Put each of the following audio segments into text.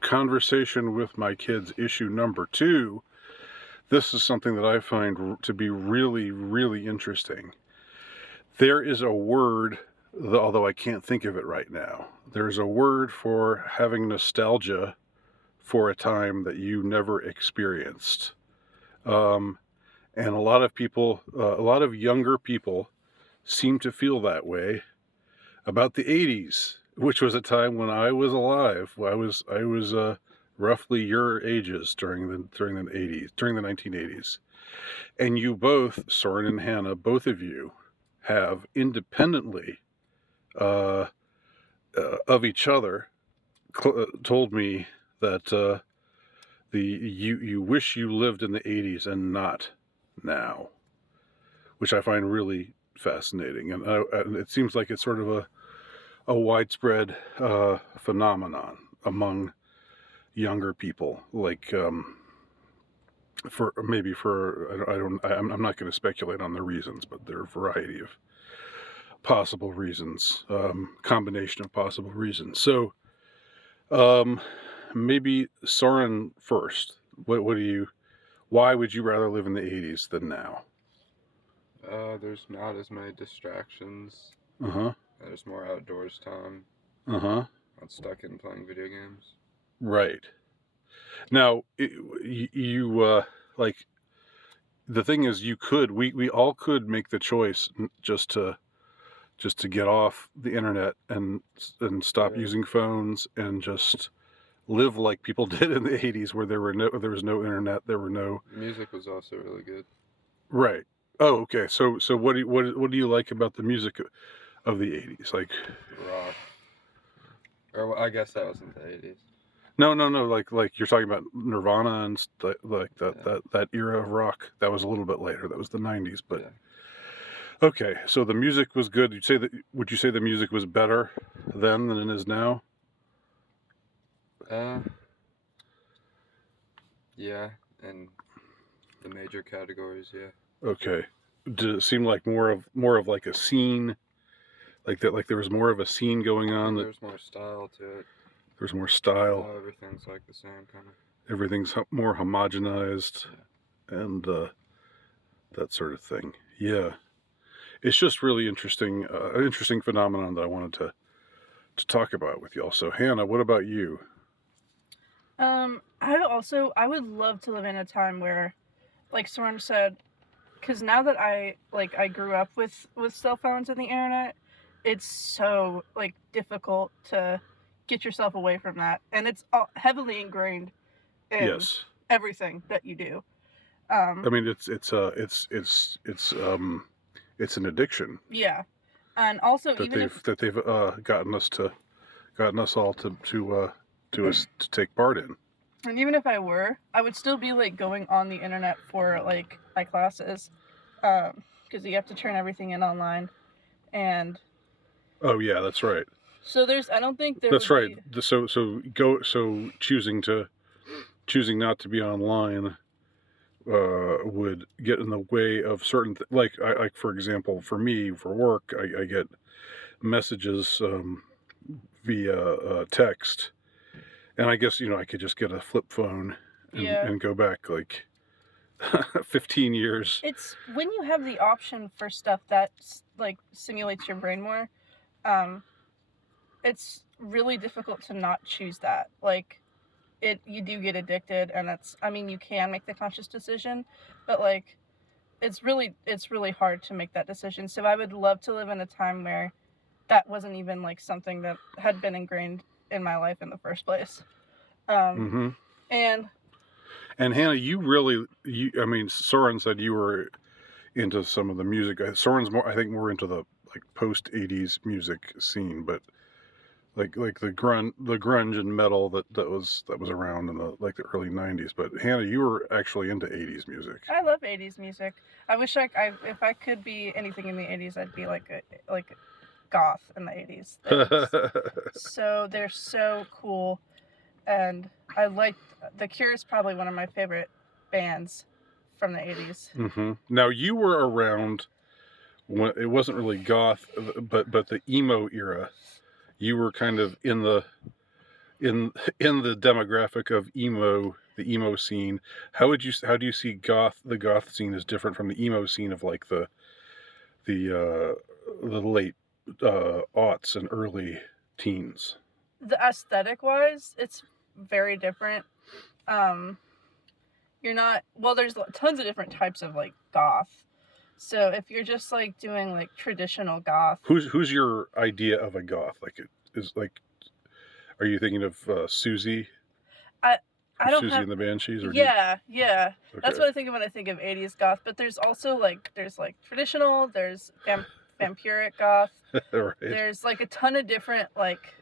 Conversation with My Kids, issue number 2. This is something that I find to be really, really interesting. There is a word, although I can't think of it right now, there's a word for having nostalgia for a time that you never experienced. And a lot of people, a lot of younger people seem to feel that way about the 80s, which was a time when I was alive. I was roughly your ages during the 80s, during the 1980s. And you both, Soren and Hannah, both of you have independently of each other told me that you wish you lived in the 80s and not now, which I find really fascinating. And it seems like it's sort of a widespread phenomenon among younger people. Like I'm not going to speculate on the reasons, but there are a variety of possible reasons, combination of possible reasons. So maybe Soren first. Why would you rather live in the 80s than now? There's not as many distractions. Uh-huh. There's more outdoors time. Uh-huh. Not stuck in playing video games. Right. Now, you like, the thing is, we all could make the choice just to get off the internet and stop using phones and just live like people did in the 80s, where there was no internet, there were no... Music was also really good. Right. Oh, okay. So what do you like about the music of the 80s? Like rock. Or I guess that wasn't the 80s. No. Like you're talking about Nirvana and that era of rock. That was a little bit later. That was the 90s. But yeah. Okay, so the music was good. Would you say the music was better then than it is now? Yeah, in the major categories, yeah. Okay. Did it seem like more of like a scene, like that? Like there was more of a scene going on. There's more style to it. There's more style. Everything's like the same kind of. Everything's more homogenized, yeah. And that sort of thing. Yeah, it's just really interesting. An interesting phenomenon that I wanted to talk about with y'all. So, Hannah, what about you? I would love to live in a time where, like Soren said, because now that I grew up with cell phones and the internet, it's so difficult to get yourself away from that, and it's heavily ingrained in everything that you do. I mean, it's an addiction. Yeah, and also that they've gotten us all to take part in. And even if I would still be I on the internet for my classes, because you have to turn everything in online, and. Oh yeah, that's right. So I don't think there. That's right. So choosing not to be online would get in the way of certain like for example, for me, for work, I get messages via text, and I guess I could just get a flip phone and go back 15 years. It's when you have the option for stuff that simulates your brain more. It's really difficult to not choose that. You do get addicted, and you can make the conscious decision, but it's really hard to make that decision. So I would love to live in a time where that wasn't even something that had been ingrained in my life in the first place. And Hannah, Soren said you were into some of the music. Soren's I think more into the post 80s music scene, but like the grunge and metal that was around in the early 90s. But Hannah, you were actually into 80s music. I love 80s music. I wish if I could be anything in the 80s, I'd be like goth in the 80s. So they're so cool, and I like The Cure is probably one of my favorite bands from the 80s. Mm-hmm. Now you were around when it wasn't really goth, but the emo era. You were kind of in the in the demographic of emo, the emo scene, how do you see the goth scene is different from the emo scene of like the late aughts and early teens? The aesthetic wise, it's very different. Um, you're not well. There's tons of different types of like goth. So if you're just like doing like traditional goth, Who's your idea of a goth? Like it is like, are you thinking of Susie? I don't Susie have. and the Banshees, or Yeah, yeah. okay. That's what I think of when I think of 80s goth. But there's also like there's like traditional. There's vampiric goth. Right. There's like a ton of different like.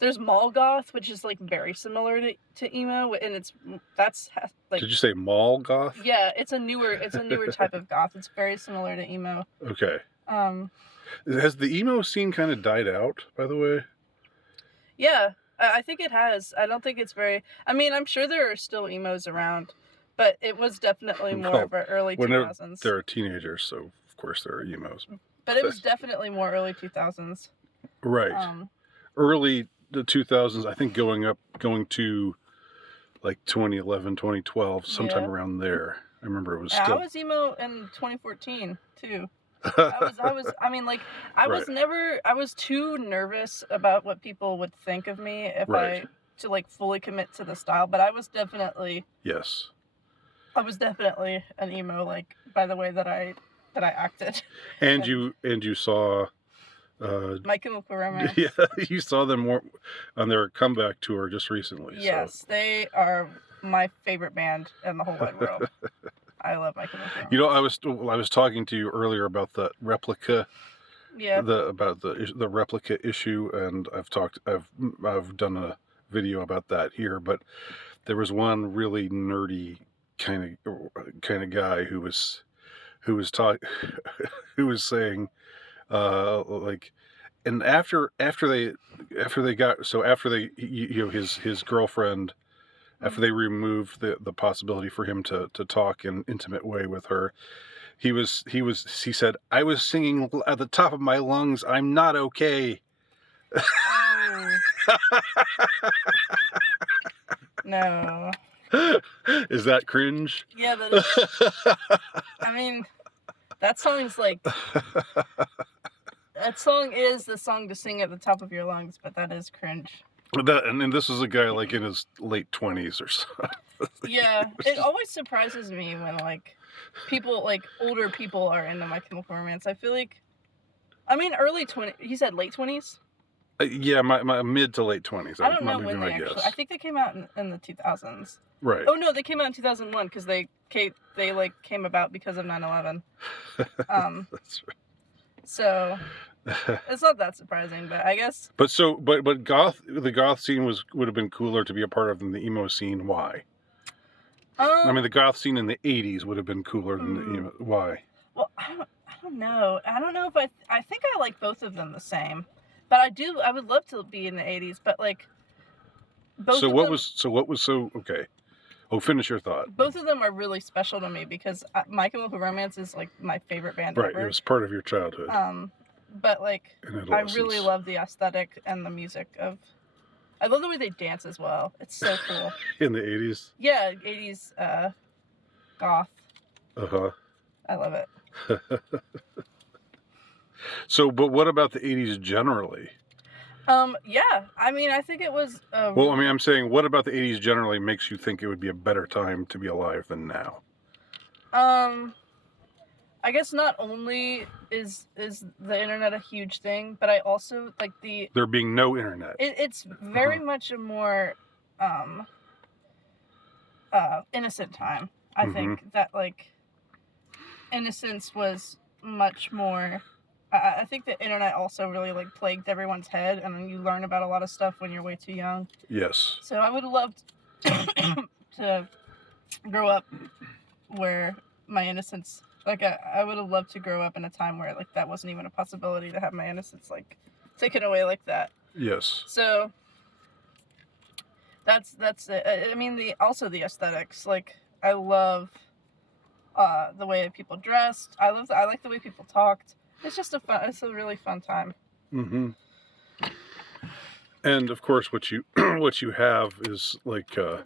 There's mall goth, which is like very similar to emo, and that's like. Did you say mall goth? Yeah, it's a newer type of goth. It's very similar to emo. Okay. Um, Has the emo scene kind of died out, by the way? yeah, I think it has. I don't think it's very. I mean, I'm sure there are still emos around, but it was definitely more Well, of an early whenever 2000s. there are teenagers, so of course there are emos. But it was definitely more early 2000s. Right. Early the 2000s, I think going to like 2011, 2012, sometime Yeah. around there. I remember it was I still. was emo in 2014 too. I mean, like, I was Right. never. I was too nervous about what people would think of me if Right. to like fully commit to the style. But I was definitely Yes. an emo, like by the way that I acted. And you saw. My Chemical Romance. Yeah, you saw them more on their comeback tour just recently. Yes, So. they are my favorite band in the whole wide world. I love My Chemical Romance. You know, I was talking to you earlier about the replica. Yeah. About the replica issue, and I've done a video about that here, but there was one really nerdy kind of guy who was who was saying like, and after they got, so after they, you know, his girlfriend, after they removed the possibility for him to talk in an intimate way with her, he said, "I was singing at the top of my lungs, I'm not okay." Oh. No. Is that cringe? Yeah, that is. I mean, that song's like. That song is the song to sing at the top of your lungs, but that is cringe. And this is a guy like in his late 20s or so. Yeah, it always surprises me when like people, like older people, are into My Chemical Romance. I feel like, I mean, early 20s. You said late 20s? Yeah, my mid to late 20s. I don't know That might be when my they actually. guess. I think they came out in the 2000s. Right. Oh no, they came out in 2001 because they like came about because of 9/11. That's So right. it's not that surprising, but I guess. But the goth scene would have been cooler to be a part of than the emo scene. Why? I mean, the goth scene in the 80s would have been cooler than the emo. Why? Well, I don't know. I don't know if I think I like both of them the same. But I would love to be in the 80s, but like both So of what them, was so okay? Oh, finish your thought. both of them are really special to me because My Chemical Romance is like my favorite band Right, ever. it was part of your childhood. But like And I really love the aesthetic and the music of. I love the way they dance as well. It's so cool. in the 80s. Yeah, 80s goth. Uh-huh. I love it. So, but what about the 80s generally? Yeah. I mean, I think it was. Well, I mean, I'm saying, what about the 80s generally makes you think it would be a better time to be alive than now? I guess not only is the internet a huge thing, but I also like There being no internet. it's very much a more innocent time. I think that like innocence was much more. I think the internet also really like plagued everyone's head, and then you learn about a lot of stuff when you're way too young. Yes. So I would have loved to grow up where my innocence, like I would have loved to grow up in a time where like that wasn't even a possibility, to have my innocence like taken away like that. Yes. So that's it. I mean, the aesthetics. Like I love the way people dressed. I like the way people talked. It's a really fun time. Mm-hmm. And of course, what you what you have is like the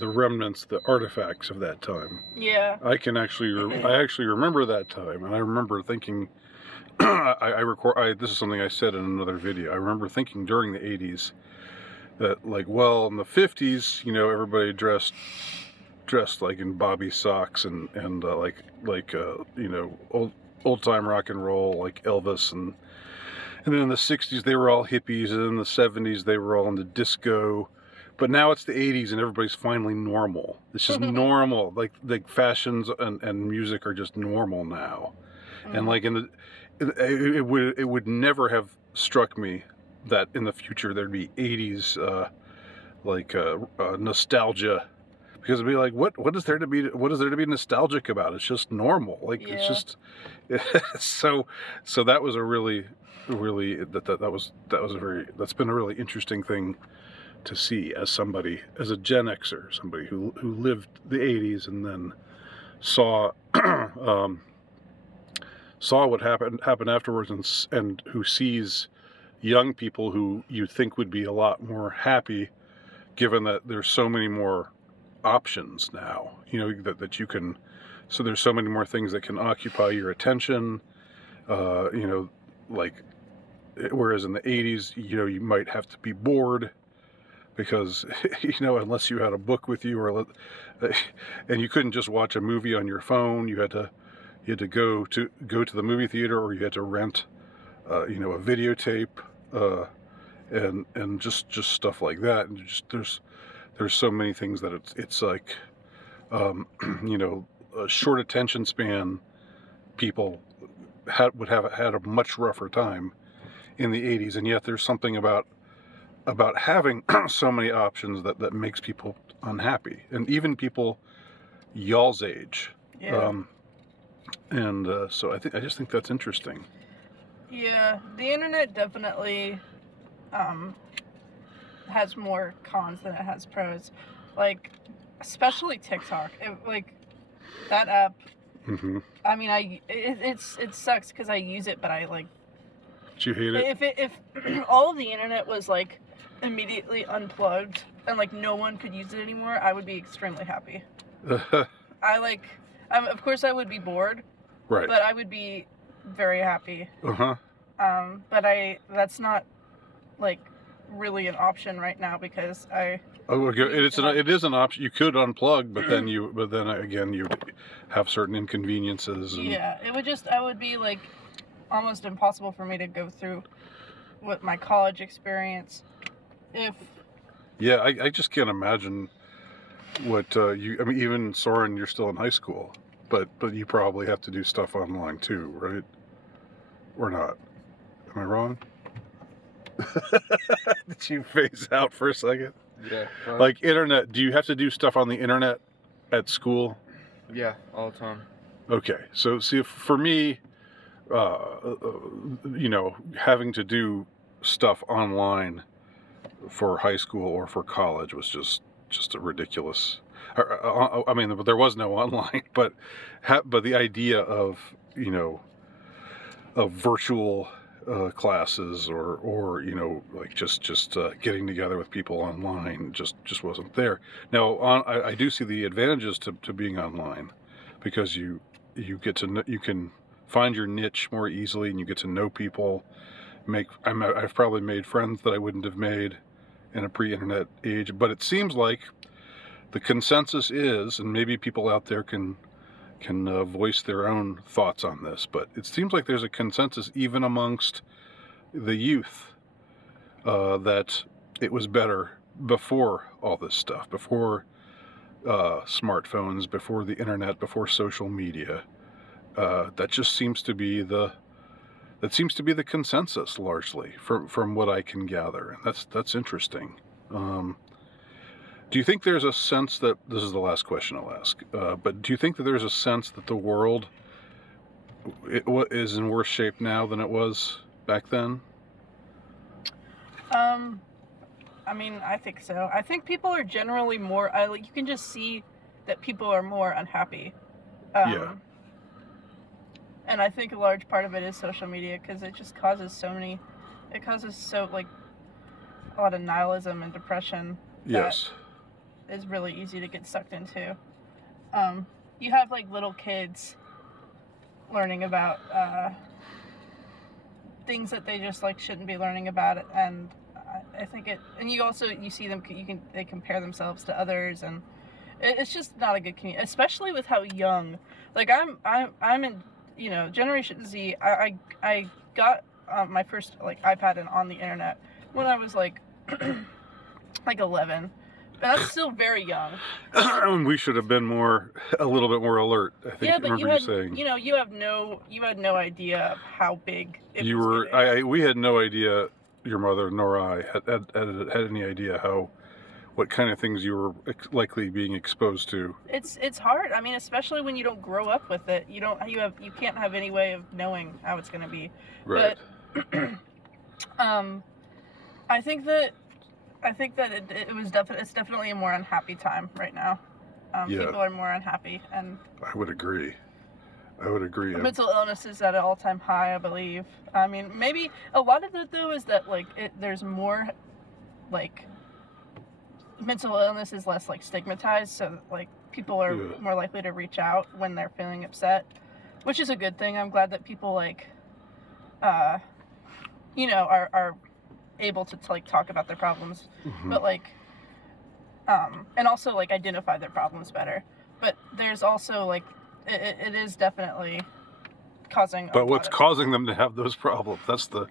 remnants, the artifacts of that time. Yeah. I actually remember that time, and I remember thinking, this is something I said in another video. I remember thinking during the '80s that, like, well, in the '50s, you know, everybody dressed like in bobby socks and you know, old time rock and roll like Elvis, and then in the '60s they were all hippies, and in the '70s they were all into disco. But now it's the '80s and everybody's finally normal. It's just normal. Like fashions and music are just normal now. And like it would never have struck me that in the future there'd be '80s nostalgia, because it'd be like, what is there to be nostalgic about? It's just normal. Like it's just so that was a really that's been a really interesting thing to see as a Gen Xer, somebody who lived the '80s and then saw saw what happened afterwards, and who sees young people who you think would be a lot more happy, given that there's so many more options now, you know, that you can, so there's so many more things that can occupy your attention, you know, like, whereas in the '80s, you know, you might have to be bored because, you know, unless you had a book with you, and you couldn't just watch a movie on your phone, you had to go to the movie theater, or you had to rent you know, a videotape, and just stuff like that. And just there's so many things that it's like, you know, a short attention span people would have had a much rougher time in the '80s, and yet there's something about having so many options that makes people unhappy, and even people y'all's age. So I just think that's interesting. Yeah, the internet definitely has more cons than it has pros. Like, especially TikTok. Like, that app. Mm-hmm. I mean, it sucks because I use it, but I like. Do you hate it? If all of the internet was like immediately unplugged and like no one could use it anymore, I would be extremely happy. Of course I would be bored, right? But I would be very happy. But that's not like really an option right now because I. Oh, okay. It is an option. You could unplug, but then again you have certain inconveniences. Yeah, I would be like almost impossible for me to go through with my college experience if. Yeah, I just can't imagine what I mean, even Soren, you're still in high school, but you probably have to do stuff online too, right? Or not? Am I wrong? Did you phase out for a second? Yeah. Like internet, do you have to do stuff on the internet at school? Yeah, all the time. Okay, so see, for me, you know, having to do stuff online for high school or for college was just a ridiculous. I mean, there was no online, but the idea of, you know, of virtual classes or you know, like just getting together with people online just wasn't there. Now I do see the advantages to being online, because you get to you can find your niche more easily, and you get to know people. I've probably made friends that I wouldn't have made in a pre-internet age. But it seems like the consensus is, and maybe people out there can voice their own thoughts on this, but it seems like there's a consensus even amongst the youth that it was better before all this stuff, before smartphones, before the internet, before social media. That just seems to be the consensus, largely, from what I can gather. And that's interesting. Do you think there's a sense that, this is the last question I'll ask, but do you think that there's a sense that the world is in worse shape now than it was back then? I mean, I think so. I think people are generally more, you can just see that people are more unhappy. Yeah. And I think a large part of it is social media, because it just causes so, like, a lot of nihilism and depression Yes. is really easy to get sucked into. You have like little kids learning about things that they just like shouldn't be learning about it, and I think it. And you also you see them they compare themselves to others, and it's just not a good community, especially with how young. Like I'm in Generation Z. I got my first like iPad and on the internet when I was like like 11. That's still very young. We should have been a little bit more alert. I think Yeah, I but remember you saying. you had no idea of how big it You was were. getting. We had no idea. Your mother nor I had any idea what kind of things you were likely being exposed to. It's hard. I mean, especially when you don't grow up with it. You can't have any way of knowing how it's going to be. Right. But I think that it's definitely a more unhappy time right now. Yeah. People are more unhappy, and I would agree. mental illness is at an all-time high, I believe. I mean, maybe a lot of it though is that like there's more like mental illness is less like stigmatized, so like people are Yeah. more likely to reach out when they're feeling upset, which is a good thing. I'm glad that people like are able to like talk about their problems, Mhm. but like and also like identify their problems better. But there's also like it is definitely causing But what's causing them to have those problems? That's the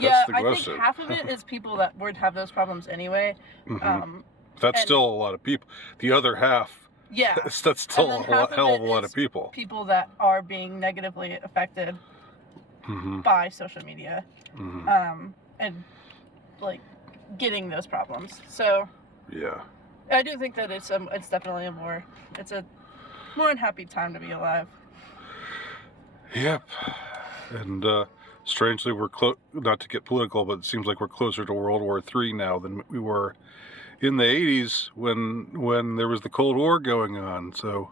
I question. think half of it is people that would have those problems anyway. Mhm. That's and- still a lot of people. The other half, Yeah, that's still then a half of hell of it a lot is of people. people that are being negatively affected Hmm. by social media, Hmm. and like getting those problems. So Yeah. I do think that it's definitely a more unhappy time to be alive. Yep. And strangely, we're not to get political, but it seems like we're closer to World War III now than we were in the 80s when there was the Cold War going on. So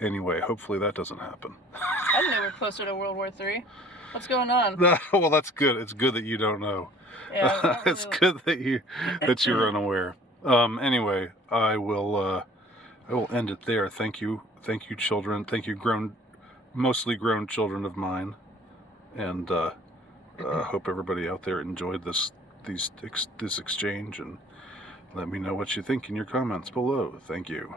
anyway, hopefully that doesn't happen. I didn't know we're closer to World War III. What's going on? Well, that's good. It's good that you don't know. Yeah, I don't It's really- good that you're unaware. Anyway, I will end it there. Thank you, children. Thank you, mostly grown children of mine, and hope everybody out there enjoyed this exchange. And let me know what you think in your comments below. Thank you.